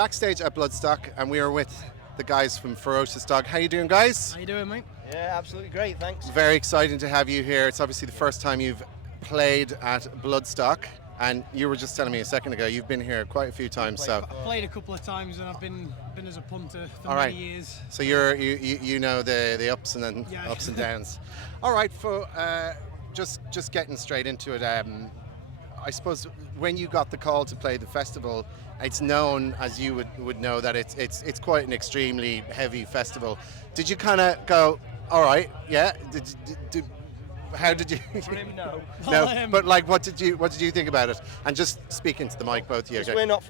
backstage at Bloodstock, and we are with the guys from Ferocious Dog. How you doing, guys? How you doing, mate? Yeah, absolutely great, thanks. Very exciting to have you here. It's obviously the first time you've played at Bloodstock, and you were just telling me a second ago you've been here quite a few times. So I've played a couple of times, and I've been as a punter for all right. many years. So you know the ups and then Yeah. ups and downs. All right, for just getting straight into it. I suppose when you got the call to play the festival, it's known, as you would know, that it's quite an extremely heavy festival. Did you kind of go, all right, yeah? How did you? For him, no. No, but like, what did you think about it? And just speak into the mic, both of you. Because we're not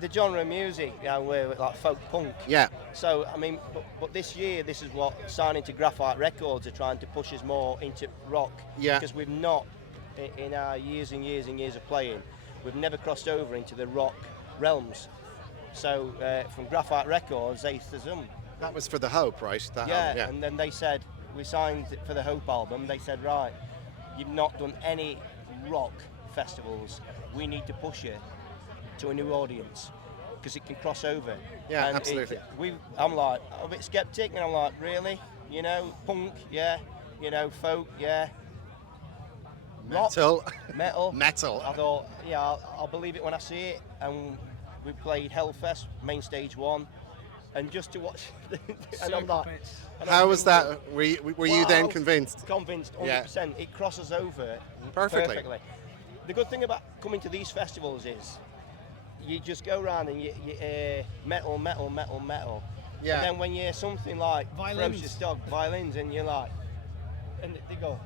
the genre of music. We're like folk punk. Yeah. So I mean, but this year, this is what signing to Graphite Records are trying to push us more into rock. Yeah. Because we've not, in our years and years and years of playing, we've never crossed over into the rock realms. So from Graphite Records, they said, That was for the Hope, right? That yeah, album, yeah. And then they said, we signed for the Hope album, they said, right, you've not done any rock festivals, we need to push you to a new audience because it can cross over. Yeah, and absolutely. I'm like, I'm a bit skeptic, and I'm like, really? You know, punk, yeah, you know, folk, yeah. Metal. Metal. Metal. I thought, yeah, I'll believe it when I see it. And we played Hellfest, main stage 1, and just to watch, and I'm like, How was that? Were you then convinced? Convinced, 100%. Yeah. It crosses over Perfectly. The good thing about coming to these festivals is you just go around and you metal, metal, metal, metal. Yeah. And then when you hear something like Violins. Ferocious Dog, violins, and you're like, and they go,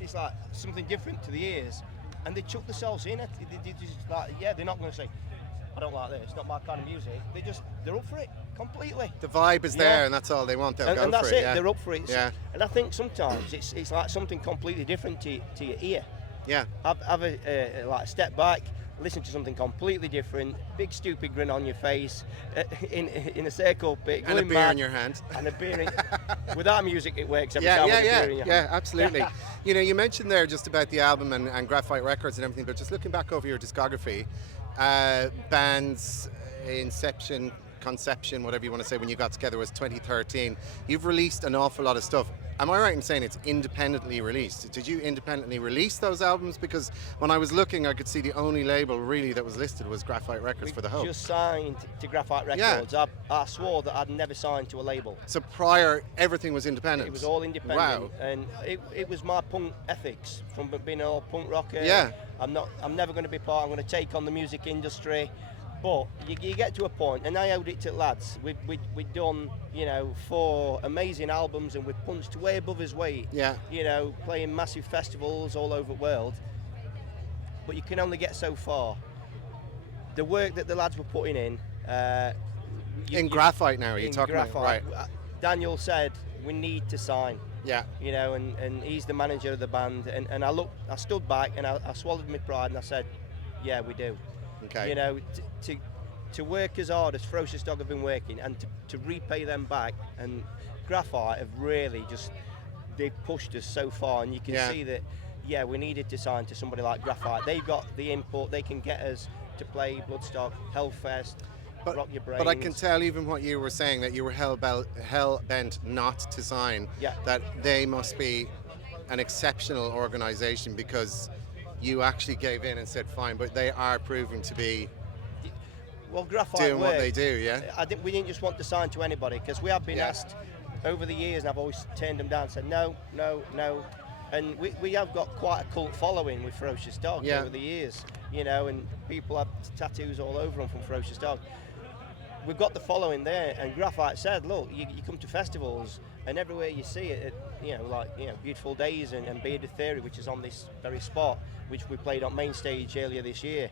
it's like something different to the ears, and they chuck themselves in it. They just like, yeah, they're not going to say, I don't like this, it's not my kind of music. They're up for it completely. The vibe is there, and that's all they want. They'll go and that's for it. it. Yeah. They're up for it. Yeah. And I think sometimes it's like something completely different to your ear. Yeah. Have a like step back, listen to something completely different. Big stupid grin on your face, in a circle pit, And a going beer mad, in your hand. and a beer. Without music, it works every Yeah, time. yeah, with a yeah, beer in your yeah, hand. absolutely. You know, you mentioned there just about the album and Graphite Records and everything, but just looking back over your discography, bands, Inception, Conception, whatever you want to say, when you got together was 2013. You've released an awful lot of stuff. Am I right in saying it's independently released? Did you independently release those albums? Because when I was looking, I could see the only label really that was listed was Graphite Records for the Hope. Just signed to Graphite Records. Yeah. I swore that I'd never signed to a label. So prior, everything was independent? It was all independent. Wow. And it was my punk ethics from being an old punk rocker. Yeah. I'm never going to be part. I'm going to take on the music industry. But you get to a point, and I owed it to lads. We'd done, 4 amazing albums, and we've punched way above his weight. Yeah. Playing massive festivals all over the world. But you can only get so far. The work that the lads were putting in. In Graphite now, are you talking Graphite, about? Right. Daniel said we need to sign. Yeah. And he's the manager of the band, and I stood back and I swallowed my pride and I said, yeah, we do. Okay. To work as hard as Ferocious Dog have been working, and to repay them back, and Graphite have really they've pushed us so far, and you can see that, yeah, we needed to sign to somebody like Graphite. They've got the input, they can get us to play Bloodstock, Hellfest, Rock Your Brains. But I can tell even what you were saying, that you were hell-bent not to sign, that they must be an exceptional organisation, because you actually gave in and said fine, but they are proving to be Graphite doing what they do, yeah? We didn't just want to sign to anybody, because we have been asked over the years, and I've always turned them down and said no. And we have got quite a cult following with Ferocious Dog over the years, and people have tattoos all over them from Ferocious Dog. We've got the following there, and Graphite said, look, you come to festivals, and everywhere you see it, Beautiful Days and Bearded Theory, which is on this very spot, which we played on main stage earlier this year.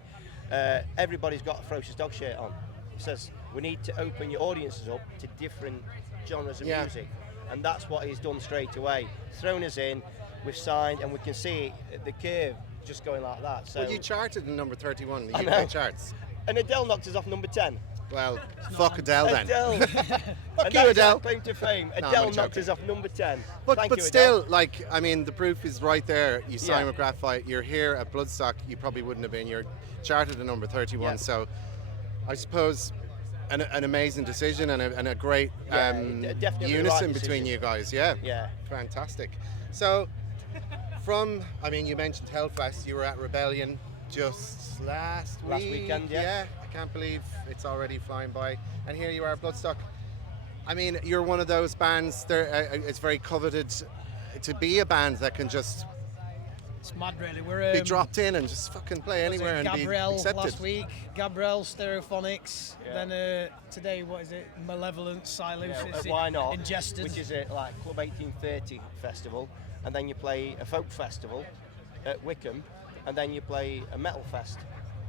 Everybody's got a Ferocious Dog shirt on. It says we need to open your audiences up to different genres of music, and that's what he's done straight away. Thrown us in, we've signed, and we can see the curve just going like that. So well, you charted in number 31 in the I UK charts. And Adele knocked us off number 10. Well, fuck Adele then. Adele. Fuck you, Adele. Claim to fame. No, Adele I'm knocked joking. us off number 10. But Thank you, still, Adele. the proof is right there. You sign with Graphite, you're here at Bloodstock, you probably wouldn't have been. You're charted at number 31, so I suppose an amazing decision and a great definitely unison right between decision. you guys. Yeah. Yeah. Fantastic. So, you mentioned Hellfest. You were at Rebellion just last weekend, yeah. I can't believe it's already flying by. And here you are, Bloodstock. I mean, you're one of those bands. It's very coveted to be a band that can just It's mad, really. We're be dropped in and just fucking play anywhere and Gabrielle be accepted. last week, Gabrielle, Stereophonics. Then today, what is it? Malevolent, Silence. Why not? Ingested. Which is like Club 1830 festival, and then you play a folk festival at Wickham, and then you play a metal fest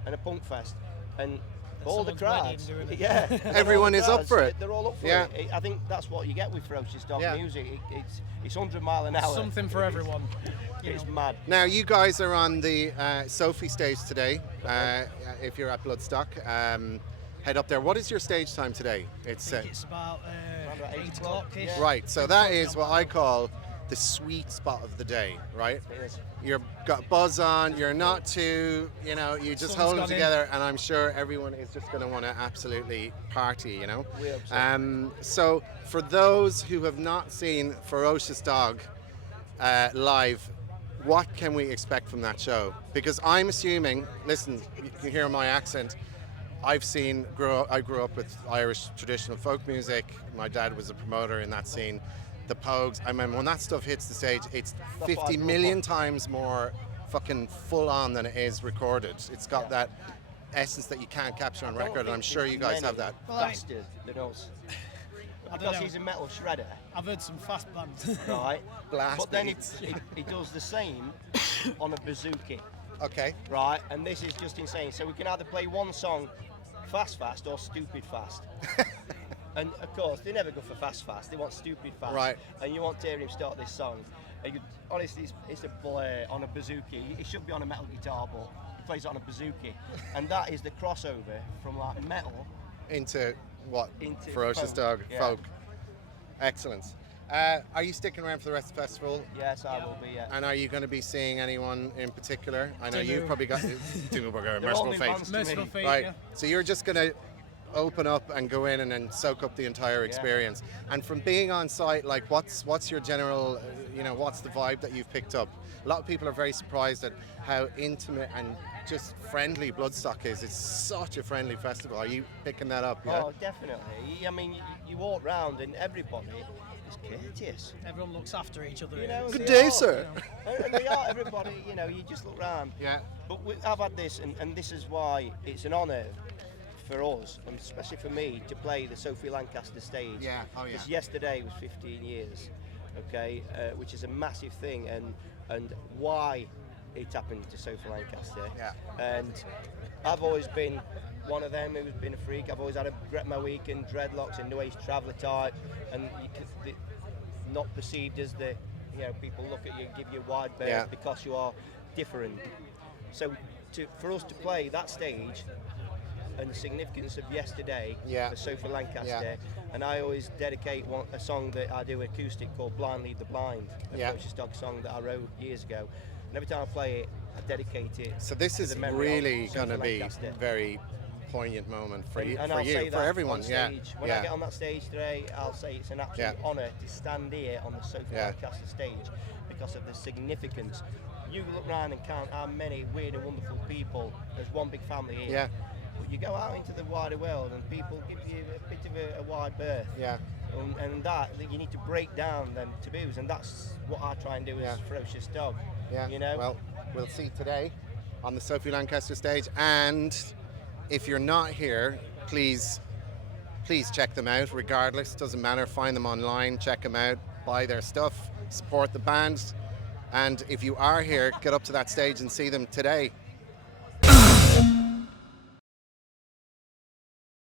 and a punk fest, and all the crowds. Everyone is up for it. They're all up for it. I think that's what you get with Ferocious Dog music. It's 100 mile an hour. Something for everyone. It's mad. Now you guys are on the Sophie Stage today. If you're at Bloodstock, head up there. What is your stage time today? It's about 8 o'clock-ish. Yeah. Right, so that is what I call the sweet spot of the day, right? It is. You've got buzz on, you're not too, you just Sun's hold them gone in. together, and I'm sure everyone is just going to want to absolutely party, We hope so. So for those who have not seen Ferocious Dog live, what can we expect from that show? Because I'm assuming, listen, you can hear my accent, I grew up with Irish traditional folk music. My dad was a promoter in that scene. The Pogues, I mean, when that stuff hits the stage, it's 50 million times more fucking full on than it is recorded. It's got that essence that you can't capture on record, and I'm sure you guys have that. Bastard than us. Because he's a metal shredder. I've heard some fast bands. Right. Blast But then beats. he does the same on a bouzouki. Okay. Right, and this is just insane. So we can either play one song fast or stupid fast. And of course, they never go for fast. They want stupid fast. Right. And you won't hear him start this song. And honestly, it's a blare on a bouzouki. It should be on a metal guitar, but he plays it on a bouzouki. And that is the crossover from like metal Into what? Into Ferocious folk, Dog, yeah. folk. Excellent. Are you sticking around for the rest of the festival? Yes, I will be. Yeah. And are you going to be seeing anyone in particular? I know Tulu. you've probably got They're Merciful all in Fate. bands to Merciful me. Fate, Right. yeah. So you're just going to open up and go in and then soak up the entire experience. And from being on site, like what's your general, what's the vibe that you've picked up? A lot of people are very surprised at how intimate and just friendly Bloodstock is. It's such a friendly festival. Are you picking that up? Yeah? Oh, definitely. I mean, you walk round and everybody is courteous. Everyone looks after each other. And Good they day, are, sir. And they are, everybody, you just look round. Yeah. But I've had this, and this is why it's an honour for us, and especially for me, to play the Sophie Lancaster stage. Yeah, oh yeah. Because yesterday was 15 years, okay, which is a massive thing, and why it happened to Sophie Lancaster. Yeah. And I've always been one of them who's been a freak. I've always had my weekend dreadlocks and no age traveller type, and not perceived as the, people look at you and give you a wide berth because you are different. So for us to play that stage and the significance of yesterday for Sophie Lancaster, and I always dedicate a song that I do acoustic called Blind Lead the Blind, a Ferocious Dog song that I wrote years ago. And every time I play it, I dedicate it. So this to is the memory really of going to Sophie be Lancaster. a very poignant moment for you, And I'll say for that everyone. on stage. When I get on that stage today, I'll say it's an absolute honour to stand here on the Sophie Lancaster stage because of the significance. You look around and count how many weird and wonderful people. There's one big family here. Yeah. But you go out into the wider world and people give you a bit of a wide berth. Yeah. And that you need to break down them taboos, and that's what I try and do as Ferocious Dog. Yeah. Well, we'll see today on the Sophie Lancaster stage, and if you're not here, please check them out. Regardless, doesn't matter. Find them online, check them out, buy their stuff, support the band, and if you are here, get up to that stage and see them today.